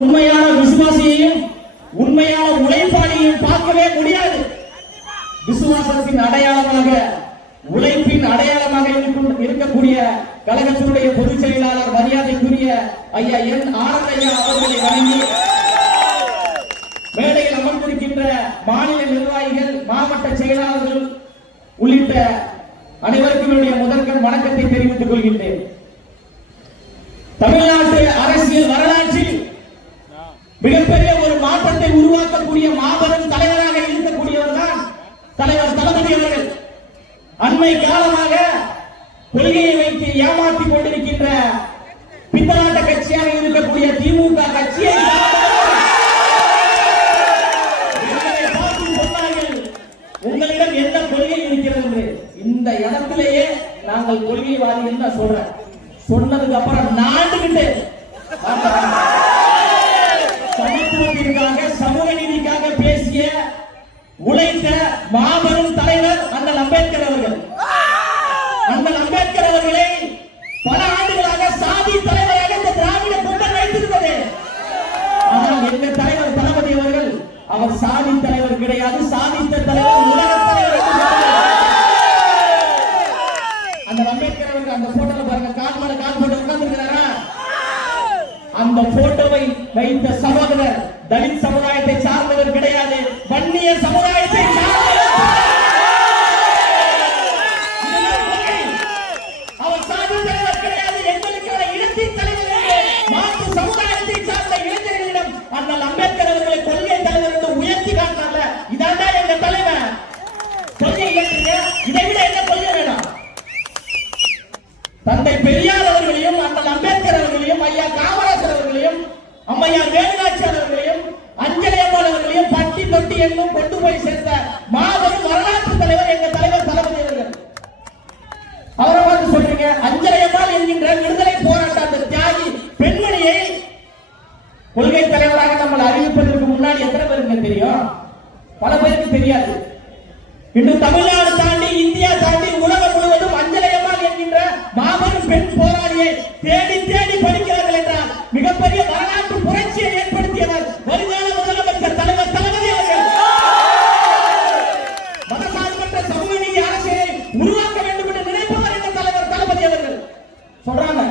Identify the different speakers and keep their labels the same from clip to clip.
Speaker 1: உண்மையான விசுவாசியையும் உண்மையான உழைப்பாளியையும் பார்க்கவே முடியாது. விசுவாசத்தின் அடையாளமாக உழைப்பின் அடையாளமாக இருக்கக்கூடிய கழகத்தினுடைய பொதுச் செயலாளர் மரியாதைக்குரிய ஐயா என் ஆனந்த் ஐயா அவர்களை வணங்கி மேடையில் அமர்ந்திருக்கின்ற மாநில நிர்வாகிகள் மாவட்ட செயலாளர்கள் உள்ளிட்ட அனைவருக்கும் என்னுடைய முதற்கண் வணக்கத்தை தெரிவித்துக் கொள்கின்றேன். தமிழ்நாட்டு அரசியல் வரலாறு மிகப்பெரிய ஒரு மாற்றத்தை உருவாக்கக்கூடிய மாபெரும் தலைவராக இருக்கக்கூடியவர் தான் தலைவர் தளபதி அவர்கள். அண்மை காலமாக கொள்கையை வைத்து ஏமாற்றிக் கொண்டிருக்கின்ற பித்தலாட்ட கட்சியாக இருக்கக்கூடிய திமுக கட்சியை உங்களிடம் என்ன கொள்கை இருக்கிறது என்று இந்த இடத்திலேயே நாங்கள் கொள்கைவாதி என்ன சொல்றேன். சொன்னதுக்கு அப்புறம் நாண்டுகிட்டு உழைத்த மாபெரும் தலைவர் அண்ணல் அம்பேத்கர் அவர்கள். அண்ணல் அம்பேத்கர் அவர்களை பல ஆண்டுகளாக சாதி தலைவராக இந்த திராவிட கூட்டம் வைத்திருந்தது. ஆனால் எங்க தலைவர் தளபதி அவர்கள் அவர் சாதி தலைவர் கிடையாது சாதித்த தலைவர் உலக தலைவர். அந்த அம்பேத்கர் அவர்கள் அந்த போட்டோல பாருங்க கால் மேல கால் போட்டு உட்கார்ந்து அந்த போட்டோவை வைத்த சகோதரர் தலித் சமுதாயத்தை சார்ந்தவர் கிடையாது. வன்னிய சமுதாயத்தை தலைவர் சமுதாயத்தை சார்ந்த என்று உயர்த்தி எங்க தலைவர்? இதை விட தந்தை பெரியார் அவர்களையும் அண்ணன் அம்பேத்கர் அவர்களையும் ஐயா காமராஜர் அவர்களையும் அம்மையார் வேலுநாச்சியார் அவர்களையும் அஞ்சலி அம்மாள் அவர்களையும் பட்டி தொட்டி என்னும் கொண்டு போய் சேர்ந்த மாபெரும் வரலாற்று தலைவர் எங்க தலைவர் தளபதி அவர்கள். அவரை பார்த்து சொல்றீங்க அஞ்சலி என்கின்ற விடுதலை போராட்ட அந்த தியாகி பெண்மணியை கொள்கை தலைவராக நம்ம அறிவிப்பதற்கு முன்னாடி எத்தனை பேருக்கு தெரியும்? பல பேருக்கு தெரியாது. இன்று தமிழ்நாடு தாண்டி இந்தியா தாண்டி உலகம் முழுவதும் அஞ்சலி என்கின்ற மாபெரும் பெண் போராளியை தேடி தேடி படிக்கிறார்கள் என்றால் மிகப்பெரிய வரலாற்று புரட்சியை ஏற்படுத்திய வருங்கால முதலமைச்சர் தலைவர் தளபதி அவர்கள் மதசார்பற்ற சமூக நீதி அரசியலை உருவாக்க வேண்டும் என்று நினைப்பவர் என்ற தலைவர் தளபதி அவர்கள் சொல்றாங்க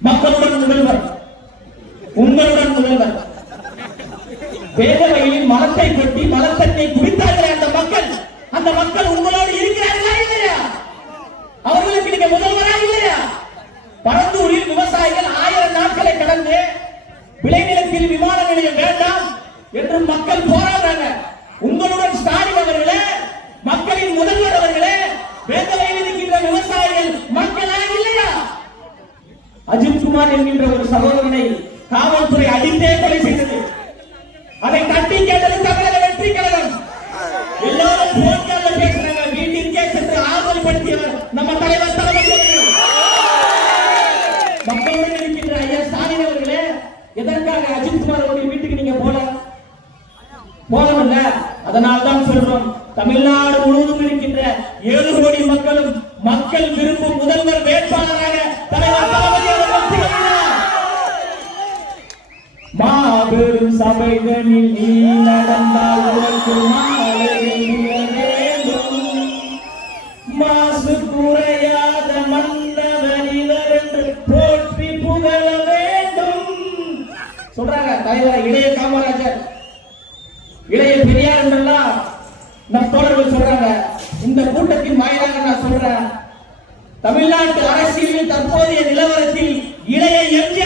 Speaker 1: மக்களுடன் முதல்வர் உங்களுடன் முதல்வர் வேதவையில் மரத்தை கொட்டி மலத்தட்டை குவித்தார்கள் அந்த மக்கள். அந்த மக்கள் உங்களோடு இருக்கிறார்களா இல்லையா? அவர்களுக்கு நீங்க முதல்வரா இல்லையா? பரந்தூரில் விவசாயிகள் ஆயிரம் நாட்களை கடந்து விளைநிலத்தில் விமான நிலையம் வேண்டாம் என்று மக்கள் போராடுறாங்க. உங்களுடன் ஸ்டாலின் அவர்களே மக்களின் முதல்வர் அவர்களே வேதனையில் இருக்கின்ற விவசாயிகள் மக்களா இல்லையா? அஜித் குமார் என்கின்ற ஒரு சகோதரனை காவல்துறை அடித்தே கொலை செய்தது. அதை தட்டி கேட்டது தமிழக வெற்றி கழகம். எல்லாரும் போன்கால பேசுறாங்க. வீட்டிற்கே சென்று ஆறுதல் படுத்தியவர் நம்ம தலைவர் தளபதி மக்களுடன் இருக்கின்ற ஐயா ஸ்டாலின் அவர்களே எதற்காக அஜித் குமார் அவருடைய வீட்டுக்கு நீங்க போல? போகவில்ல அதனால் தான் சொல்றோம். தமிழ்நாடு முழுவதும் இருக்கின்ற ஏழு கோடி மக்களும் மக்கள் விரும்பும் முதல்வர் வேட்பாளராக தலைவர் தலைவர் அவர்கள் திகழ்கிறார் மாபெரும் சபைகளில் நீ நடந்தால் மாசு குறையாத மன்னவர் இவர் என்று போற்றி புகழ வேண்டும். சொல்றாங்க தலைவர் இளைய காமராஜர் இளைய பெரியார் என்றெல்லாம் நம் தோழர்கள் சொல்றாங்க. இந்த கூட்டத்தின் வாயிலாக நான் சொல்றேன். தமிழ்நாட்டு அரசியலின் தற்போதைய நிலவரத்தில் இளைய எம்ஜி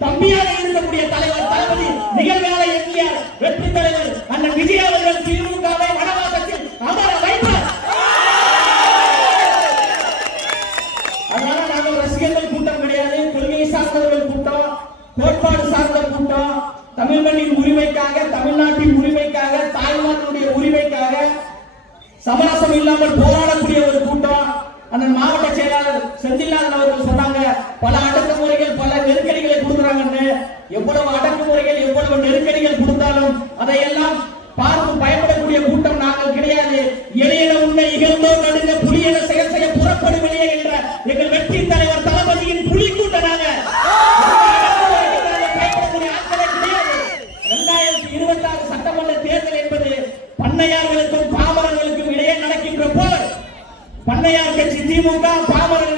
Speaker 1: தம்பியாக இருக்கக்கூடிய தலைவர் தளபதி நிகழ்கால எம்ஜிஆர் வெற்றி தலைவர் விஜய் அவர்கள் திமுகவை வனவாசத்தில் அமர வைப்பார் அதனால நாங்கள் ரசிகர்கள் கூட்டம் கிடையாது கொள்கை சார்ந்தவர்கள் கூட்டம் கோட்பாடு சார்ந்த கூட்டம் தமிழ் மண்ணின் உரிமைக்காக தமிழ்நாட்டின் உரிமைக்காக தாய்மார்களுடைய உரிமைக்காக சமரசம் இல்லாமல் போராடக்கூடிய ஒரு கூட்டம். அந்த மாவட்ட செயலாளர் செந்தில்நாதன் அவர்கள் சொன்னாங்க பல அடக்குமுறைகள் பல நெருக்கடிகளை கொடுக்குறாங்கன்னு. எவ்வளவு அடக்குமுறைகள் எவ்வளவு நெருக்கடிகள் கொடுத்தாலும் அதையெல்லாம் பார்த்து பயப்படக்கூடிய கூட்டம் நாங்கள் கிடையாது. எளியன உண்மை இகழ்ந்தோ நடுங்க புலியன செயல் செய்ய புறப்படும் வெளியே என்ற எங்கள் வெற்றி தலைவர் தளபதியின் புலி கூட்டனாக பயப்படக்கூடிய இரண்டாயிரத்தி இருபத்தி ஆறு சட்டமன்ற தேர்தல் என்பது பண்ணையார்களுக்கும் பாமரர்களுக்கும் இடையே நடக்கின்ற போர். பண்ணையார் கட்சி திமுக பாமரர்கள்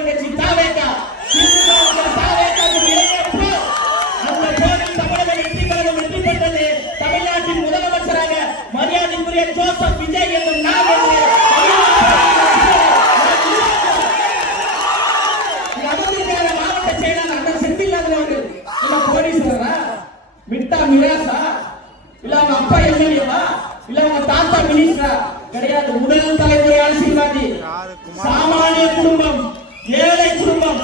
Speaker 1: முதலமைச்சராக மரியாதைக்குரிய ஜோசப் விஜய் என்னும் அமர்ந்திருக்கிற மாவட்ட செயலாளர் அண்ணன் செந்தில்நாதன் அவர்கள். இல்ல கோடீஸ்வரரா? மிட்டா மிராசா? இல்ல அவங்க அப்பா எம்எல்ஏவா? இல்ல அவங்க தாத்தா மினிஸ்டரா? கிடையாது முதல் தலைமுறை அரசியல்வாதி சாமானிய குடும்பம் ஏழை குடும்பம்.